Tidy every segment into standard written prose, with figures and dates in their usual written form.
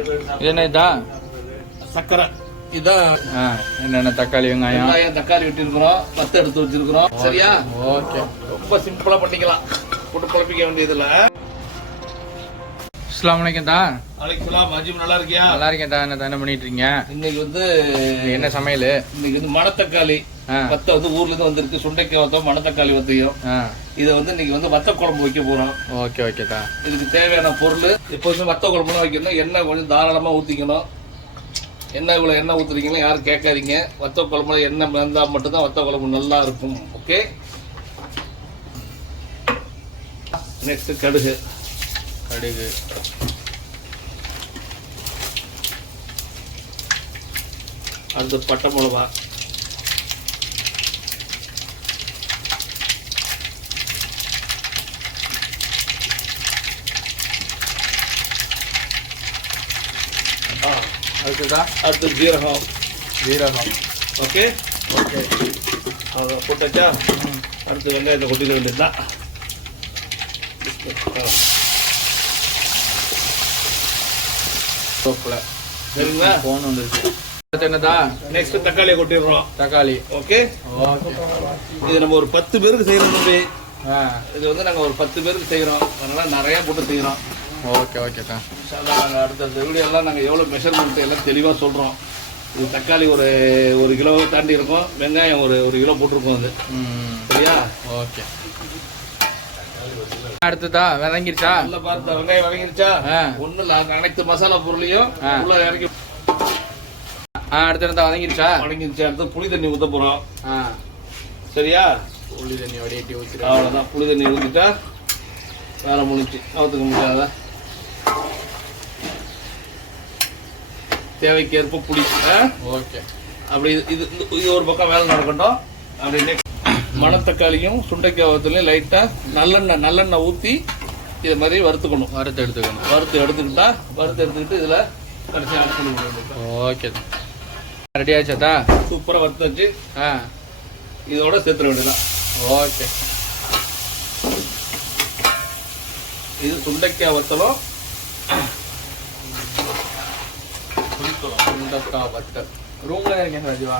இது என்ன இதா சக்கரை இதான். என்னென்ன தக்காளி வெங்காயம் தக்காளி வெட்டிருக்கிறோம், வத்த எடுத்து வச்சிருக்கிறோம். சரியா? ஓகே. ரொம்ப சிம்பிளா பண்ணிக்கலாம், போட்டு குழப்பிக்க வேண்டியதுல. அஸ்ஸலாமு அலைக்கும் தா. அலைக்கும் அஜீம், நல்லா இருக்கியா? நல்லா இருக்கேன் தா. என்ன பண்ணிட்டு இருக்கீங்க? இன்னைக்கு வந்து என்ன சமையல்? இன்னைக்கு வந்து மணத்தக்காளி வத்த வந்து ஊர்ல இருந்து வந்திருக்கு. சுண்டைக்காய் வத்தம், மணத்தக்காளி வத்தையும். இதை வந்து இன்னைக்கு வந்து வத்த குழம்பு வைக்க போறோம். ஓகே ஓகே தா. இதுக்கு தேவையான பொருள், எப்போதுமே வத்த குழம்புலாம் வைக்கணும். எண்ணெய் கொஞ்சம் தாராளமா ஊத்திக்கணும். எண்ணெய் இவ்வளோ எண்ணெய் ஊற்றுறீங்களா யாரும் கேட்காதீங்க. வத்த குழம்புல எண்ணெய் மிதந்தால் மட்டும்தான் வத்த குழம்பு நல்லா இருக்கும். ஓகே. நெக்ஸ்ட் கடுகு. அடுத்து பட்டை மிளகா. அடுத்து ஜீரகம். Okay okay. அதை போட்டாச்சா? அடுத்து வெங்காயத்தை கொட்டிக்க வேண்டியதுதான். சரிங்களா? போன் வந்துருச்சு. என்னதா? நெக்ஸ்ட் தக்காளியை கொட்டிடுறோம். தக்காளி. ஓகே. இது நம்ம ஒரு 10 பேருக்கு செய்யறோம் தம்பி. இது வந்து நாங்கள் ஒரு 10 பேருக்கு செய்கிறோம், அதனால நிறையா போட்டு செய்கிறோம். ஓகே ஓகே தான். நாங்கள் அடுத்த வீடியோலாம் நாங்கள் எவ்வளோ மெஷர்மெண்ட் எல்லாம் தெளிவாக சொல்கிறோம். இது தக்காளி ஒரு கிலோ தாண்டி இருக்கும், வெங்காயம் ஒரு கிலோ போட்டிருக்கோம். அது சரியா? ஓகே. அடுத்ததா வதங்கிருச்சா? நல்ல பார்த்து வெங்காயம் வதங்கிருச்சா? ஒன்றும் இல்லை, அனைத்து மசாலா பொருளையும் உள்ள இறக்கி. அடுத்த வதங்கிருச்சா? வதங்கிருச்சா? அடுத்து புளி தண்ணி ஊற்ற போகிறோம். சரியா? புளி தண்ணி வடிகட்டி ஊற்றி. அவ்வளோதான், புளி தண்ணி ஊற்றிட்டா வேலை முடிச்சு. நவத்துக்க முடியாத தேவைக்கேற்ப புளி. ஓகே. அப்படி இது ஒரு பக்கம் வேலை நடக்கட்டும். அப்படி நெக்ஸ்ட் மணத்தக்காளியும் சுண்டைக்காய் வத்தலையும் லைட்டாக நல்லெண்ணெய் ஊற்றி இது மாதிரி வறுத்து எடுத்துக்கிட்டு இதில் கடைசி ஆட் பண்ணி விடுவோம். ஓகே. ரெடி ஆச்சாத்தா? சூப்பராக வறுத்து வச்சு இதோட சேர்த்துட வேண்டியதான். ஓகே. இது சுண்டைக்காய் வத்தலும் சுண்டைக்காய் வத்தல் ரூம்ல இருக்கேன் ராஜுவா.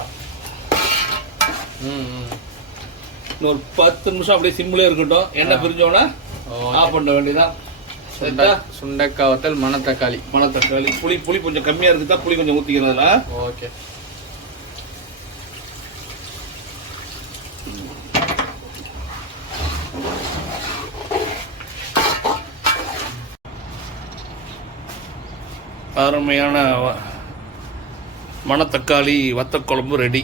இன்னொரு 10 நிமிஷம் அப்படியே சிம்லேயே இருக்கட்டும். எண்ணெய் பிரிஞ்சோன்னா ஆஃப் பண்ண வேண்டியதான். சுண்டைக்காய் வத்தல் மணத்தக்காளி. புளி கொஞ்சம் கம்மியாக இருக்குதா, புளி கொஞ்சம் ஊற்றிக்கிறதுல. ஓகே. அருமையான மணத்தக்காளி வத்த குழம்பு ரெடி.